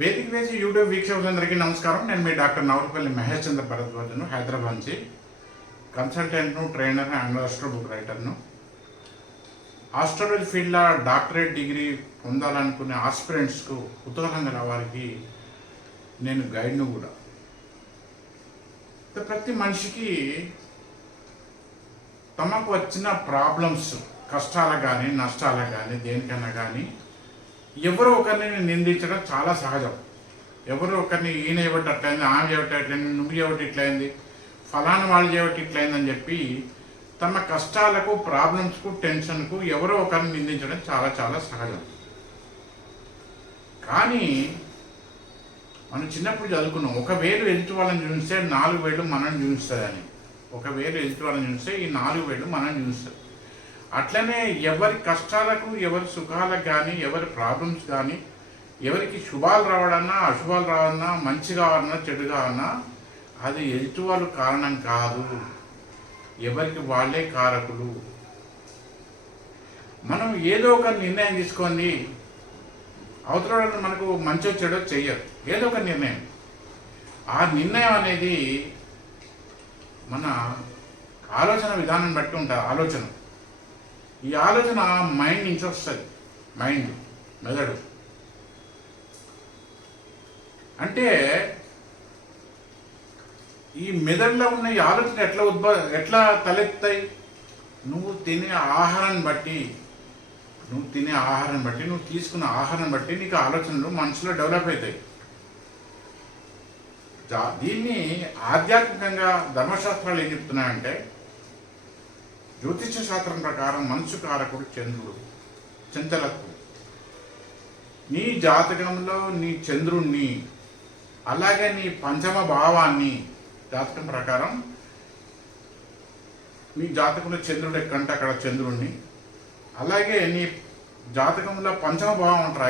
వేదిక వేసి యూట్యూబ్ వీక్షకులందరికీ నమస్కారం. నేను మీ డాక్టర్ నవరపల్లి మహేష్ చంద్ర భరద్వాజను, హైదరాబాద్ నుంచి కన్సల్టెంట్ను, ట్రైనర్ అండ్ ఆస్ట్రో బుక్ రైటర్ను. ఆస్ట్రాలజీ ఫీల్డ్లో డాక్టరేట్ డిగ్రీ పొందాలనుకునే ఆస్పిరెంట్స్కు, కుతూహలం గల వారికి నేను గైడ్ను కూడా. ప్రతి మనిషికి తమకు వచ్చిన ప్రాబ్లమ్స్, కష్టాలు కానీ నష్టాలు కానీ దేనికన్నా కానీ ఎవరో ఒకరిని నిందించడం చాలా సహజం. ఎవరో ఒకరిని ఈయన చేయబట్టి అట్లయింది, ఆమె చేయబట్టి అట్లయింది, నువ్వు చేయబట్టి ఇట్లయింది, ఫలానా వాళ్ళు చేయబట్టి ఇట్లయిందని చెప్పి తమ కష్టాలకు, ప్రాబ్లమ్స్కు, టెన్షన్కు ఎవరో ఒకరిని నిందించడం చాలా చాలా సహజం. కానీ మనం చిన్నప్పుడు చదువుకున్నాం, ఒక వేలు ఎదుటి వాళ్ళని చూస్తే 4 వేలు మనం చూస్తుందని. ఒక వేలు ఎదుటి వాళ్ళని చూస్తే ఈ 4 వేలు మనం చూస్తుంది. అట్లనే ఎవరి కష్టాలకు, ఎవరి సుఖాలకు కానీ, ఎవరి ప్రాబ్లమ్స్ కానీ, ఎవరికి శుభాలు రావడన్నా, అశుభాలు రావన్నా, మంచి కావాలన్నా, చెడు కావన్నా అది ఎదుటి వాళ్ళు కారణం కాదు, ఎవరికి వాళ్ళే కారకులు. మనం ఏదో ఒక నిర్ణయం తీసుకొని అవతల వాళ్ళని మనకు మంచో చెడో చెయ్యరు. ఏదో ఒక నిర్ణయం, ఆ నిర్ణయం అనేది మన ఆలోచన విధానం బట్టి ఉంటుంది. ఆలోచన, ఈ ఆలోచన మైండ్ నుంచి వస్తుంది. మైండ్, మెదడు అంటే ఈ మెదడులో ఉన్న ఈ ఆలోచన ఎట్లా తలెత్తాయి? నువ్వు తినే ఆహారాన్ని బట్టి, నువ్వు తీసుకున్న ఆహారం బట్టి నీకు ఆలోచనలు మనసులో డెవలప్ అవుతాయి. దీన్ని ఆధ్యాత్మికంగా ధర్మశాస్త్రాలు ఏం చెప్తున్నాయంటే, జ్యోతిష శాస్త్రం ప్రకారం మనసు కారకుడు చంద్రుడు, చంచలత్వం. నీ జాతకంలో నీ చంద్రుణ్ణి, అలాగే నీ పంచమ భావాన్ని, జాతకం ప్రకారం నీ జాతకంలో చంద్రుడు ఎక్కంటే అక్కడ చంద్రుణ్ణి, అలాగే నీ జాతకంలో పంచమ భావం అంటారు,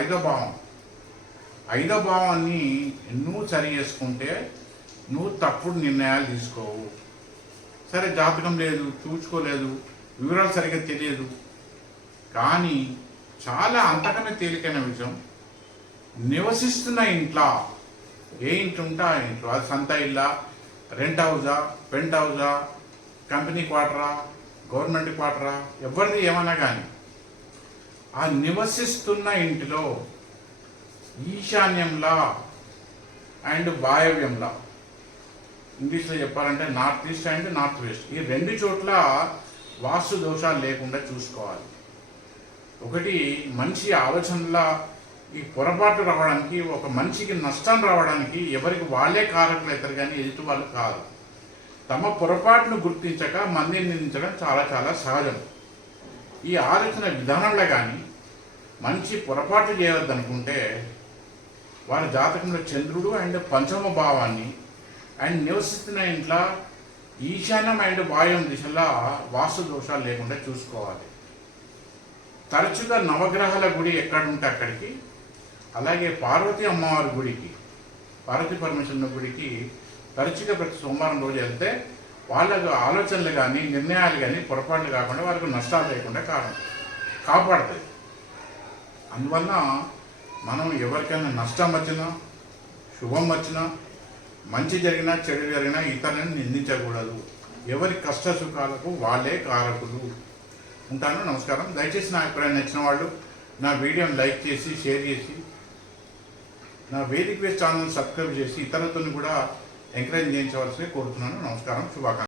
5వ భావాన్ని నువ్వు సరి చేసుకుంటే నువ్వు తప్పుడు నిర్ణయాలు తీసుకోవు. సరే, జాతకం లేదు, చూసుకోలేదు, వివరాలు సరిగ్గా తెలియదు, కానీ చాలా అంతకన్నా తేలికైన విషయం, నివసిస్తున్న ఇంట్లో, ఏ ఇంట్లో ఉంటే ఆ ఇంట్లో, అది సొంత ఇల్లా, రెంట్ హౌజా, పెంట్ హౌజా, కంపెనీ క్వార్టరా, గవర్నమెంట్ క్వార్టరా, ఎవరిది ఏమన్నా కానీ, ఆ నివసిస్తున్న ఇంటిలో ఈశాన్యంలా అండ్ వాయవ్యంలా, ఇంగ్లీష్లో చెప్పాలంటే north east and north west, ఈ 2 చోట్ల వాస్తు దోషాలు లేకుండా చూసుకోవాలి. ఒకటి, మనిషి ఆలోచనలా ఈ పొరపాటు రావడానికి, ఒక మనిషికి నష్టం రావడానికి ఎవరికి వాళ్ళే కారకులు అవుతారు కానీ ఎదుటి వాళ్ళు కాదు. తమ పొరపాటును గుర్తించక మందిని నిందించడం చాలా చాలా సహజం. ఈ ఆలోచన విధానంలో కానీ మనిషి పొరపాటు చేయవద్దనుకుంటే వారి జాతకంలో చంద్రుడు అండ్ పంచమ భావాన్ని అండ్ నివసిస్తున్న ఇంట్లో ఈశాన్యం అండ్ వాయువ్యం దిశలో వాస్తు దోషాలు లేకుండా చూసుకోవాలి. తరచుగా నవగ్రహాల గుడి ఎక్కడుంటే అక్కడికి, అలాగే పార్వతీ అమ్మవారి గుడికి, పార్వతీ పరమేశ్వరుని గుడికి తరచుగా ప్రతి సోమవారం రోజు వెళ్తే వాళ్ళకు ఆలోచనలు కానీ, నిర్ణయాలు కానీ పొరపాట్లు కాకుండా వాళ్ళకు నష్టాలు లేకుండా కాపాడుతుంది. అందువల్ల మనం ఎవరికైనా నష్టం వచ్చినా, శుభం వచ్చినా, మంచి జరిగినా, చెడు జరిగినా ఇతరులను నిందించకూడదు. ఎవరి కష్ట సుఖాలకు వాళ్ళే కారకులు. ఉంటాను, నమస్కారం. దయచేసి నా అభిప్రాయం నచ్చిన వాళ్ళు నా వీడియోని లైక్ చేసి, షేర్ చేసి, నా వేదిక వేస్ ఛానల్ సబ్స్క్రైబ్ చేసి ఇతరులతో కూడా ఎంకరేజ్ చేయించవలసి కోరుతున్నాను. నమస్కారం, శుభాకాంక్షలు.